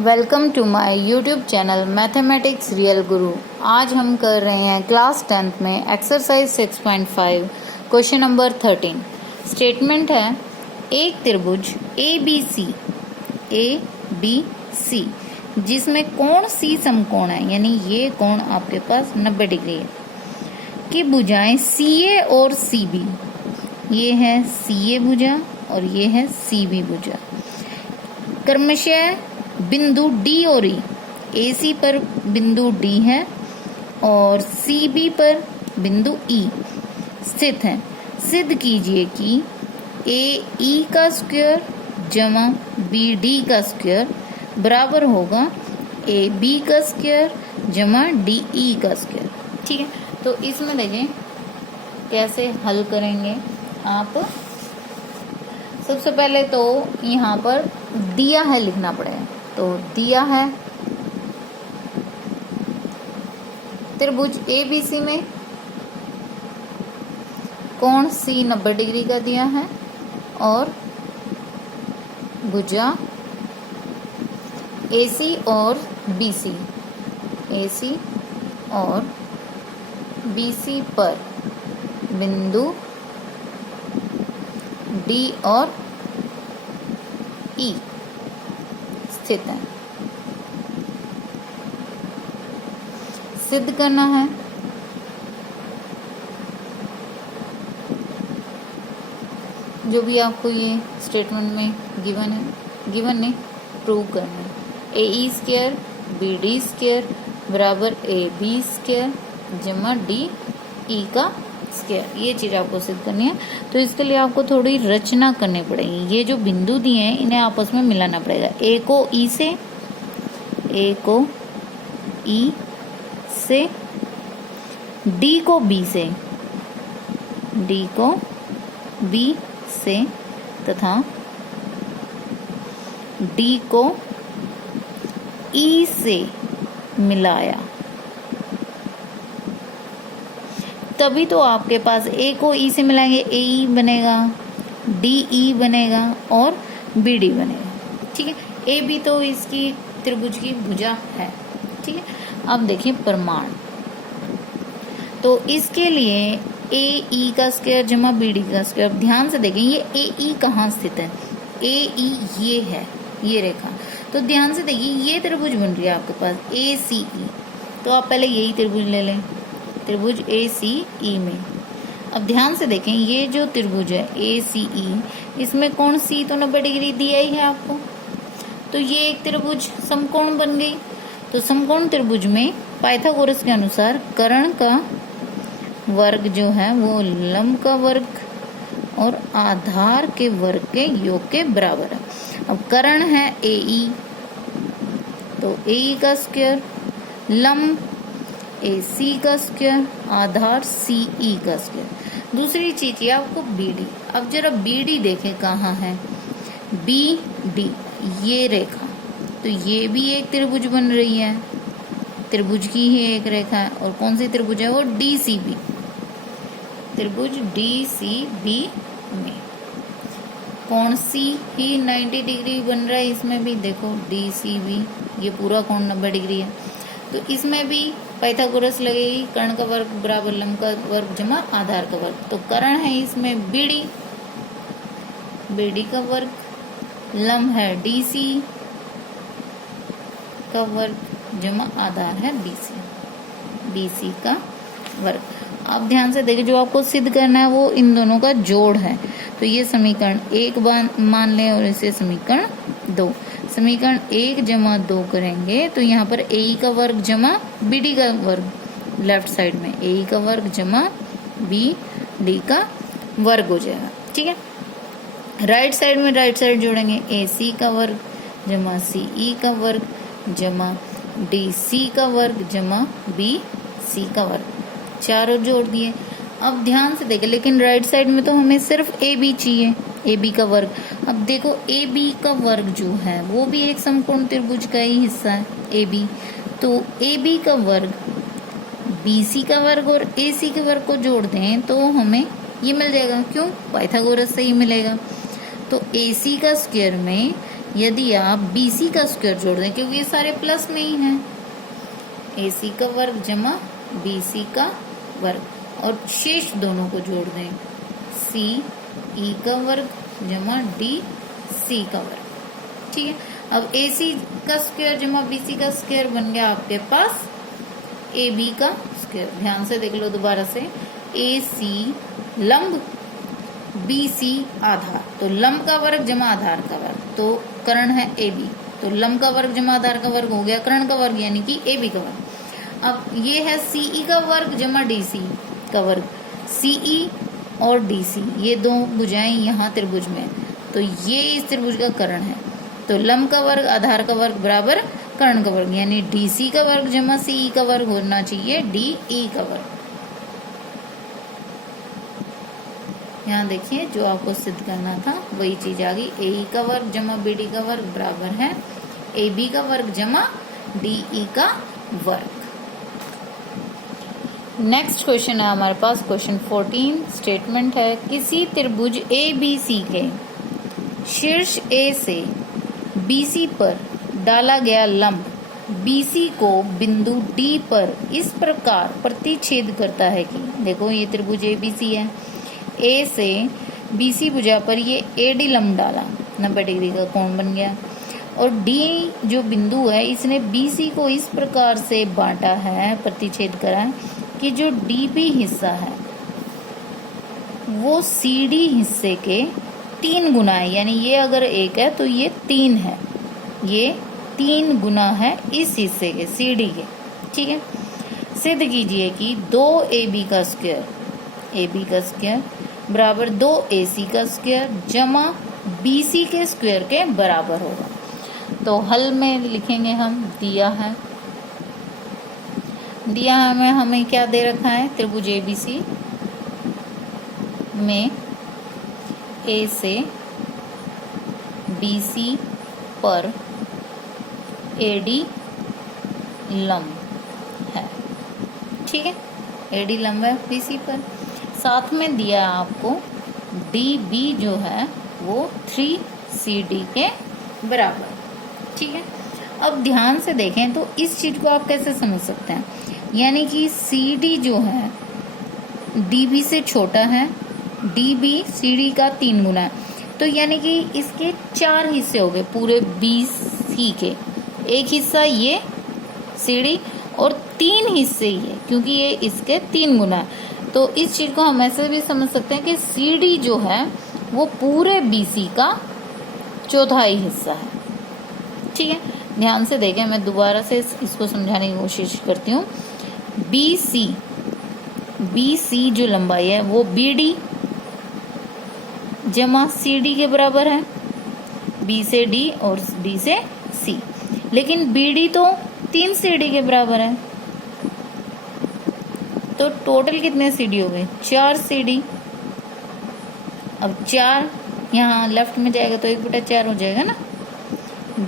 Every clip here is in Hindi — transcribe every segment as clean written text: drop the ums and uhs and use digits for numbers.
Welcome to my YouTube channel mathematics real guru. आज हम कर रहे हैं क्लास 10th में एक्सरसाइज 6.5 क्वेश्चन नंबर 13। स्टेटमेंट है एक त्रिभुज ए बी सी जिसमें कोण सी समकोण है, यानी ये कोण आपके पास 90 डिग्री है, की भुजाएं सी ए और सी बी, ये है सी ए भुजा और ये है सी बी भुजा, क्रमशः बिंदु डी और ए सी पर बिंदु डी है और सी बी पर बिंदु ई स्थित है। सिद्ध कीजिए कि ए ई का स्क्वायर जमा बी डी का स्क्वायर बराबर होगा ए बी का स्क्वायर जमा डी ई का स्क्वायर। ठीक है, तो इसमें देखें कैसे हल करेंगे आप। सबसे पहले तो यहाँ पर दिया है लिखना पड़ेगा, तो दिया है त्रिभुज एबीसी में कोण सी 90 डिग्री का दिया है और भुजा एसी और बीसी पर बिंदु डी और ई स्थित है। सिद्ध करना है जो भी आपको ये स्टेटमेंट में गिवन है प्रूव करना है। ए E square B D square बराबर ए बी स्क्वायर जमा डी ई का स्क्वायर, ये चीज आपको सिद्ध करनी है। तो इसके लिए आपको थोड़ी रचना करनी पड़ेगी। ये जो बिंदु दिए हैं इन्हें आपस में मिलाना पड़ेगा। ए को ई से, डी को बी से तथा डी को ई से मिलाया, तभी तो आपके पास ए को ई से मिलाएंगे ए ई बनेगा, डी ई बनेगा और बी डी बनेगा। ठीक है, ए बी तो इसकी त्रिभुज की भुजा है। ठीक है, अब देखिए प्रमाण। तो इसके लिए ए ई का स्क्वायर जमा बी डी का स्क्वायर, ध्यान से देखें ये ए ई कहाँ स्थित है। ए ई ये है, ये रेखा। तो ध्यान से देखिए ये त्रिभुज बन रही है आपके पास ए सी ई, तो आप पहले यही त्रिभुज ले लें, त्रिभुज ए सी ई में। अब ध्यान से देखें ये जो त्रिभुज है ए सी ई, इसमें कोण सी तो 90 डिग्री दिया ही है आपको, तो ये एक त्रिभुज समकोण बन गई। तो समकोण त्रिभुज में पाइथागोरस के अनुसार कर्ण का वर्ग जो है वो लंब का वर्ग और आधार के वर्ग के योग के बराबर है। अब कर्ण है ए ई, तो ए ई का स्क्वायर, लंब ए सी का स्क्वायर, आधार सी ई का स्क्वायर। दूसरी चीज ये आपको बी डी। अब जरा बी डी देखें कहाँ है, बी डी ये रेखा, तो ये भी एक त्रिभुज बन रही है, त्रिभुज की ही एक रेखा है। और कौन सी त्रिभुज है वो डी सी बी, त्रिभुज डी सी बी में कोण सी ही 90 डिग्री बन रहा है। इसमें भी देखो डी सी बी, ये पूरा कोण 90 डिग्री है। तो इसमें भी पाइथागोरस लगेगी, कर्ण का वर्ग बराबर लंब का वर्ग जमा आधार का वर्ग। तो कर्ण है इसमें बीडी का वर्ग, लंब है डीसी का वर्ग जमा आधार है बीसी का वर्ग। आप ध्यान से देखिए जो आपको सिद्ध करना है वो इन दोनों का जोड़ है। तो ये समीकरण 1 मान लें और इसे समीकरण 2। समीकरण 1 जमा 2 करेंगे तो यहाँ पर ए का वर्ग जमा बी डी का वर्ग, लेफ्ट साइड में ए का वर्ग जमा बी डी का वर्ग हो जाएगा। ठीक है, राइट साइड में राइट साइड जोड़ेंगे, ए सी का वर्ग जमा सी ई का वर्ग जमा डी सी का वर्ग जमा बी सी का वर्ग, चारों जोड़ दिए। अब ध्यान से देखें, लेकिन राइट साइड में तो हमें सिर्फ ए बी चाहिए, ए बी का वर्ग। अब देखो ए बी का वर्ग जो है वो भी एक समकोण त्रिभुज का ही हिस्सा है ए बी, तो ए बी का वर्ग बी सी का वर्ग और ए सी के वर्ग को जोड़ दें तो हमें ये मिल जाएगा। क्यों? पाइथागोरस से ही मिलेगा। तो AC का स्क्वायर में यदि आप BC का स्क्वायर जोड़ दें, क्योंकि ये सारे प्लस में ही हैं, AC का वर्ग जमा BC का वर्ग और शेष दोनों को जोड़ दें, CE का वर्ग जमा DC का वर्ग। ठीक है, अब AC का स्क्वायर जमा BC का स्क्वायर बन गया आपके पास AB का स्क्वायर। ध्यान से देख लो दोबारा से, AC लंब BC आधार, तो लंब का वर्ग जमा आधार का वर्ग, तो कर्ण है AB, तो लंब का वर्ग जमा आधार का वर्ग हो गया कर्ण का वर्ग यानी कि AB का वर्ग। अब ये है CE का वर्ग जमा DC का वर्ग, CE और DC ये दो भुजाएं यहाँ त्रिभुज में, तो ये इस त्रिभुज का कर्ण है, तो लंब का वर्ग आधार का वर्ग बराबर कर्ण का वर्ग, यानी DC का वर्ग जमा CE का वर्ग होना चाहिए DE का वर्ग। यहाँ देखिए जो आपको सिद्ध करना था वही चीज आ गई, AE का वर्ग जमा BD का वर्ग बराबर है AB का वर्ग जमा DE का वर्ग। नेक्स्ट क्वेश्चन है हमारे पास क्वेश्चन 14। स्टेटमेंट है किसी त्रिभुज ABC के शीर्ष A से BC पर डाला गया लंब BC को बिंदु D पर इस प्रकार प्रतिच्छेद करता है कि, देखो ये त्रिभुज ABC है, A से BC भुजा पर ये AD लंब डाला, 90 डिग्री का कोण बन गया, और D जो बिंदु है इसने BC को इस प्रकार से बांटा है, प्रतिच्छेद करा है कि जो DB हिस्सा है वो CD हिस्से के 3 गुना है, यानी ये अगर 1 है तो ये 3 है, ये 3 गुना है इस हिस्से के CD के। ठीक है, सिद्ध कीजिए कि 2AB का स्क्वायर बराबर 2AC का स्क्वायर जमा BC के स्क्वायर के बराबर होगा। तो हल में लिखेंगे हम, दिया है हमें क्या दे रखा है, त्रिभुज ABC में A से BC पर AD लंब है। ठीक है, AD लंब है BC पर, साथ में दिया आपको DB जो है वो 3CD के बराबर। ठीक है, अब ध्यान से देखें तो इस चीज को आप कैसे समझ सकते हैं, यानी कि CD जो है DB से छोटा है, DB CD का 3 गुना है, तो यानी कि इसके 4 हिस्से हो गए पूरे BC के, एक हिस्सा ये CD और 3 हिस्से ये, क्योंकि ये इसके 3 गुना है। तो इस चीज को हम ऐसे भी समझ सकते हैं कि CD जो है वो पूरे BC का 1/4 हिस्सा है। ठीक है, ध्यान से देखें, मैं दोबारा से इसको समझाने की कोशिश करती हूँ। BC जो लंबाई है वो BD जमा CD के बराबर है, B से D और D से C, लेकिन BD तो 3 CD के बराबर है, तो टोटल कितने CD हो गए, 4 CD। अब 4 यहाँ लेफ्ट में जाएगा तो 1/4 हो जाएगा ना,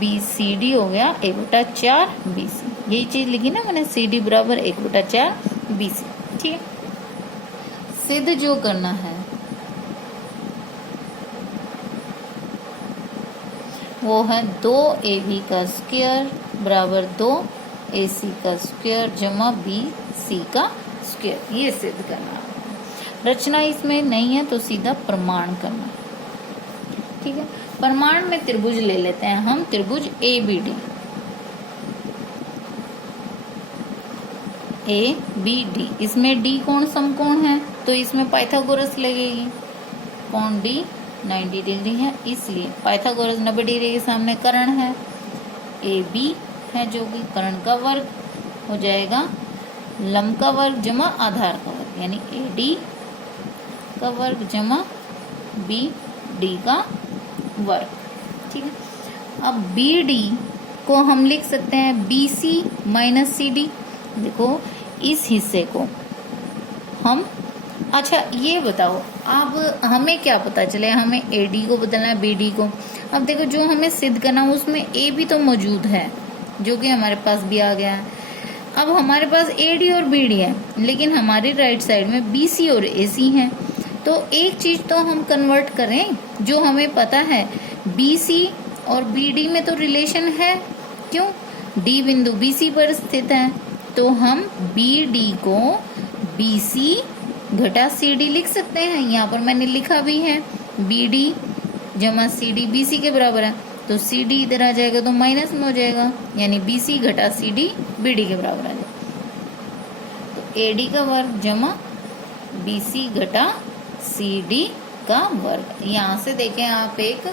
BCD हो गया 1/4 BC, यही चीज लिखी ना मैंने, CD बराबर 1/4 BC। ठीक है, सिद्ध जो करना है वो है 2AB का स्क्वायर बराबर 2AC का स्क्वायर जमा BC का स्क्वायर, ये सिद्ध करना है। रचना इसमें नहीं है तो सीधा प्रमाण करना है। ठीक है, प्रमाण में त्रिभुज ले लेते हैं हम, त्रिभुज ABD, इसमें D कोण समकोण है तो इसमें पाइथागोरस लगेगी, कोण D 90 डिग्री है, इसलिए पाइथागोरस 90 डिग्री के सामने कर्ण है, AB है जो कि कर्ण का वर्ग हो जाएगा लंब का वर्ग जमा आधार का वर्ग, यानी AD का वर्ग जमा BD का वर्ग। ठीक है, अब BD को हम लिख सकते हैं BC माइनस CD। देखो इस हिस्से को हम, अच्छा ये बताओ अब हमें क्या पता चले, हमें AD को बदलना है BD को। अब देखो जो हमें सिद्ध करना है उसमें A भी तो मौजूद है जो कि हमारे पास भी आ गया है। अब हमारे पास AD और BD है, लेकिन हमारी राइट साइड में BC और AC है, तो एक चीज तो हम कन्वर्ट करें, जो हमें पता है BC और बी डी में तो रिलेशन है, क्यों? डी बिंदु बी सी पर स्थित है, तो हम बी डी को बी सी घटा सी डी लिख सकते हैं। यहाँ पर मैंने लिखा भी है, बी डी जमा सी डी बी सी के बराबर है, तो सी डी इधर आ जाएगा तो माइनस में हो जाएगा, यानी बी सी घटा सी डी बी डी के बराबर आ जाएगा। तो ए डी का वर्ग जमा बी सी घटा सी डी का वर्ग। यहाँ से देखें आप एक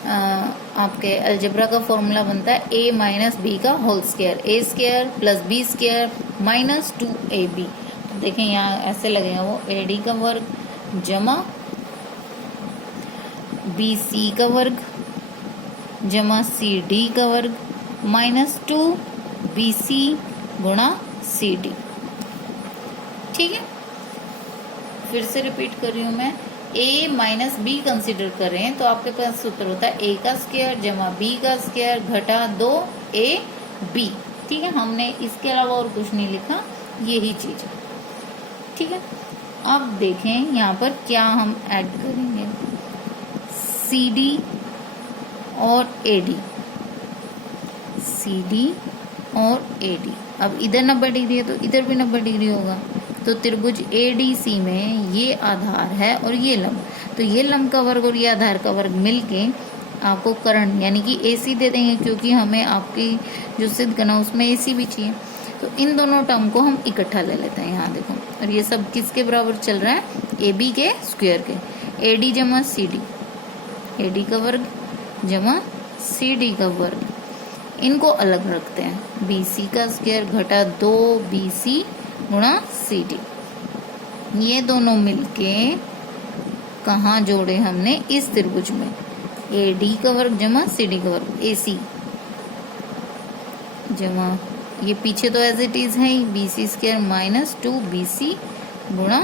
आपके अलजेब्रा का फॉर्मूला बनता है a माइनस बी का whole square, A square plus B square minus 2ab। तो देखें यहाँ ऐसे लगेगा वो ए डी का वर्ग जमा बी सी का वर्ग जमा सी डी का वर्ग माइनस 2bc गुणा सी डी। ठीक है, फिर से रिपीट कर रही हूँ मैं, a माइनस बी कंसिडर कर रहे हैं तो आपके पास सूत्र होता है a का स्क्वायर जमा b का स्क्वायर घटा 2ab। ठीक है, हमने इसके अलावा और कुछ नहीं लिखा, यही चीज है। ठीक है, अब देखें यहाँ पर क्या हम ऐड करेंगे, cd और ad, cd और ad। अब इधर 90 डिग्री है तो इधर भी 90 डिग्री होगा, तो त्रिभुज ADC में ये आधार है और ये लंब, तो ये लंब का वर्ग और ये आधार का वर्ग मिलके आपको कर्ण यानी कि AC दे देंगे, क्योंकि हमें आपकी जो सिद्ध करना उसमें AC भी चाहिए। तो इन दोनों टर्म को हम इकट्ठा ले लेते हैं, यहाँ देखो, और ये सब किसके बराबर चल रहा है, AB के स्क्वायर के, AD जमा CD, AD का वर्ग जमा CD का वर्ग, इनको अलग रखते हैं, BC का स्क्वायर घटा 2BC गुणा सी डी। ये दोनों मिलके कहाँ जोड़े हमने, इस त्रिभुज में, ए डी का वर्ग जमा सी डी का वर्ग, ए सी जमा, ये पीछे तो एज इट इज है ही, B C square minus 2bc गुणा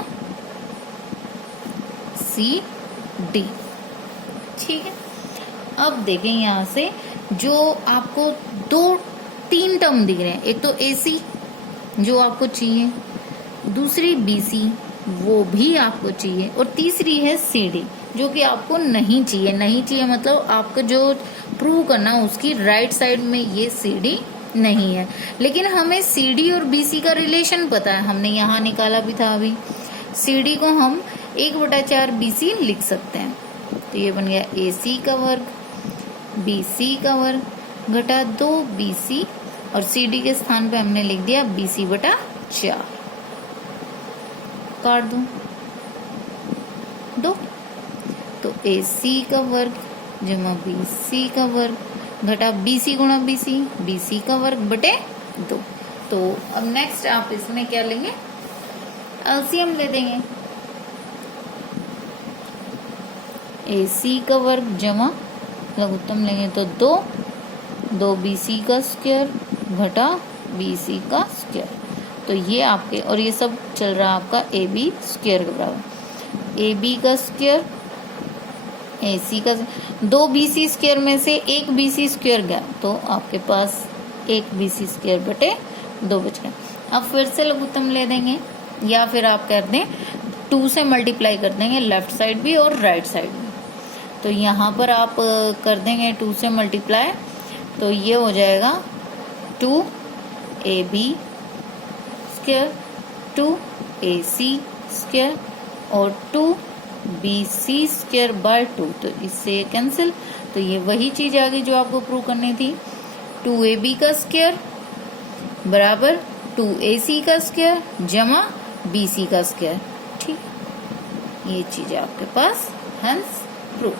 सी डी। ठीक है, अब देखें यहाँ से जो आपको 2-3 टर्म दिख रहे हैं, एक तो ए सी जो आपको चाहिए, दूसरी BC वो भी आपको चाहिए, और तीसरी है CD जो कि आपको नहीं चाहिए। नहीं चाहिए मतलब आपको जो प्रूव करना उसकी राइट साइड में ये CD नहीं है, लेकिन हमें CD और BC का रिलेशन पता है, हमने यहाँ निकाला भी था अभी। CD को हम 1/4 BC लिख सकते हैं, तो ये बन गया AC का वर्ग BC का वर्ग घटा 2BC, और CD के स्थान पे हमने लिख दिया BC/4, काट दो, तो AC का वर्ग जमा BC का वर्ग घटा BC गुणा BC का वर्ग बटे 2। तो अब नेक्स्ट आप इसमें क्या लेंगे, एलसीएम ले देंगे, AC का वर्ग जमा लघुत्तम लेंगे तो 2BC का स्क्वायर घटा BC का स्क्वायर, तो ये आपके, और ये सब चल रहा है आपका AB स्क्वायर के बराबर, AB का स्क्वायर AC का, 2BC स्क्वायर में से 1BC स्क्वायर गया, तो आपके पास 1BC स्क्वायर बटे 2 बच गया। अब फिर से लघुत्तम ले देंगे, या फिर आप कर दें 2 से मल्टीप्लाई कर देंगे लेफ्ट साइड भी और राइट साइड भी, तो यहाँ पर आप कर देंगे 2 से मल्टीप्लाई, तो ये हो जाएगा 2AB स्क्वायर 2AC स्क्वायर और 2BC स्क्वायर बाय 2, तो इससे कैंसिल, तो ये वही चीज आ गई जो आपको प्रूव करनी थी, 2AB का स्क्वायर बराबर 2AC का स्क्वायर जमा BC का स्क्वायर। ठीक, ये चीज आपके पास, हेंस प्रूव।